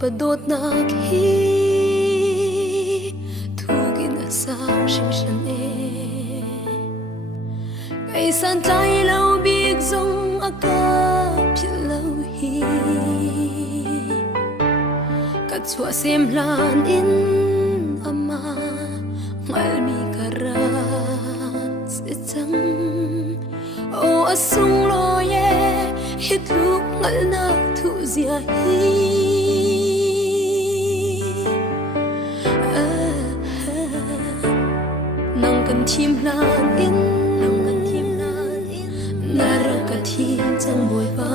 padot na khi thu gin a sang shing shan e kai san tai lo big zong a ka phil lo hi ka chua sem lan in ama ngal mi kara se chang o asung lo ye hit luk ngal na thu zia hi nang kan thim lan in na ra ka thi chang boi ba